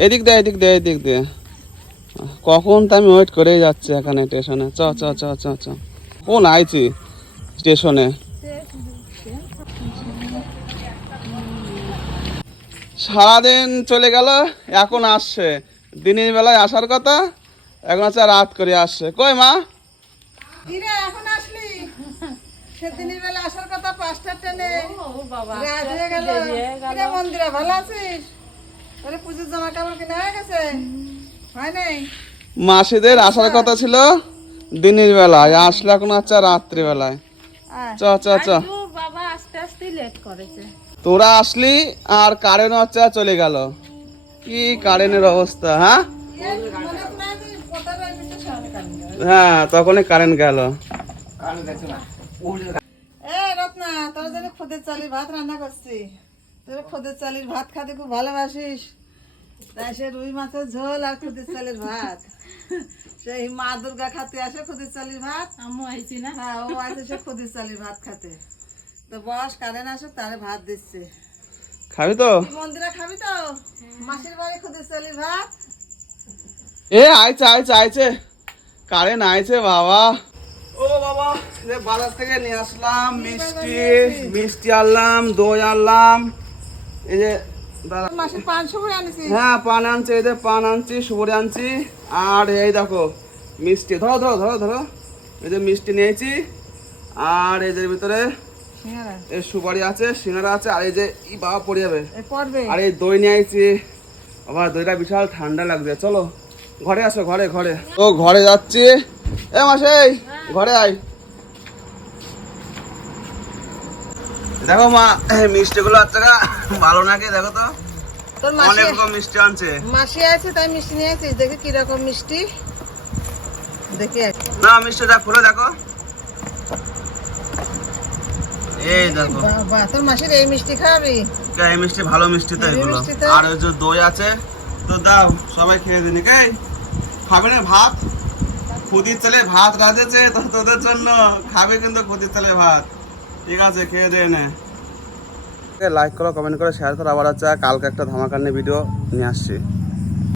এদিক দে এদিক দে এদিক দে কখন তো আমি ওয়েট করেই যাচ্ছি এখানে স্টেশনে চ চ চ চ চ। কোন আইছি স্টেশনে সারাদিন চলে গেল এখন আসছে। দিনের বেলায় আসার কথা এখন হচ্ছে রাত করে আসছে। কই মা? এখন আসলি? সেদিনের বেলা আসার কথা পাঁচটা ট্রেনে। রাত হয়ে গেল। মন্দিরে ভালো আছিস? আরে পুজোর জামা কাপড় কিনা হয়ে গেছে? হয় নাই? মাসিদের আসার কথা ছিল দিনের বেলায় আসলে এখন হচ্ছে রাত্রি বেলায় চ চ চ। বাবা আস্তে আস্তে লেট করেছে। তোরা আসলি আর কারেন্ট হচ্ছে চলে গেল। কি কারেন্টের অবস্থা হ্যাঁ। হ্যাঁ তখনই কারেন্ট গেল। এ রত্না তোর জন্য খুদের চালির ভাত রান্না করছি। তোর খুদের চালির ভাত খেতে খুব ভালোবাসিস? তাই সে রুই মাছের ঝোল আর খুদের চালের ভাত। সেই মা দুর্গা খাতে আসে খুদের চালির ভাত। আম্মু আইছি না। হ্যাঁ ও আছে সে খুদের চালির ভাত খাতে। তো বস কারেন্ট আসে তারে ভাত দিচ্ছে। খাবি তো? মন্দিরে খাবি তো? মাসির বাড়ি খুদের চালির ভাত। এ আইছে আইছে আইছে। কারেন্ট আইছে বাবা। ও বাবা বাজার থেকে নিয়ে আসলাম মিষ্টি মিষ্টি আনলাম দই আনলাম। এই যে হ্যাঁ পান আনছি এই যে পান আনছি সুপুরি আনছি। আর এই দেখো মিষ্টি ধরো ধরো ধরো ধরো। এই যে মিষ্টি নিয়েছি। আর যে ভিতরে এই সুপারি আছে সিঙ্গারা আছে আর এই যে ই বাবা পড়ে যাবে। আর এই দই নিয়ে আইছি। বাবা দইটা বিশাল ঠান্ডা লাগছে চলো। ঘরে আসো ঘরে ঘরে। ও ঘরে যাচ্ছি। এ মাসে ঘরে আয়। দেখো মা মিষ্টিগুলো গা ভালো নাকি? দেখো তো। অনেক রকম মিষ্টি আনছে। মাসি আছে তাই মিষ্টি নিয়ে আসিস। দেখি কীরকম মিষ্টি। দেখি। না মিষ্টিটা খুলে দেখো। এই দেখো। বাবা তোর মাসির এই মিষ্টি খাওয়াবি এই মিষ্টি ভালো মিষ্টি তো এগুলো। মিষ্টি আর ওই যে দই আছে তো দাও সবাই খেয়ে দিন কে খাবে না ভাত? খুদির চালে ভাত রাঁধেছে তো তোদের জন্য। খাবে কিন্তু খুদির চালে ভাত। ঠিক আছে খেয়ে দে নে লাইক করো কমেন্ট করো শেয়ার করো। আবার হচ্ছে কালকে একটা ধামাকার নিয়ে ভিডিও নিয়ে আসছি।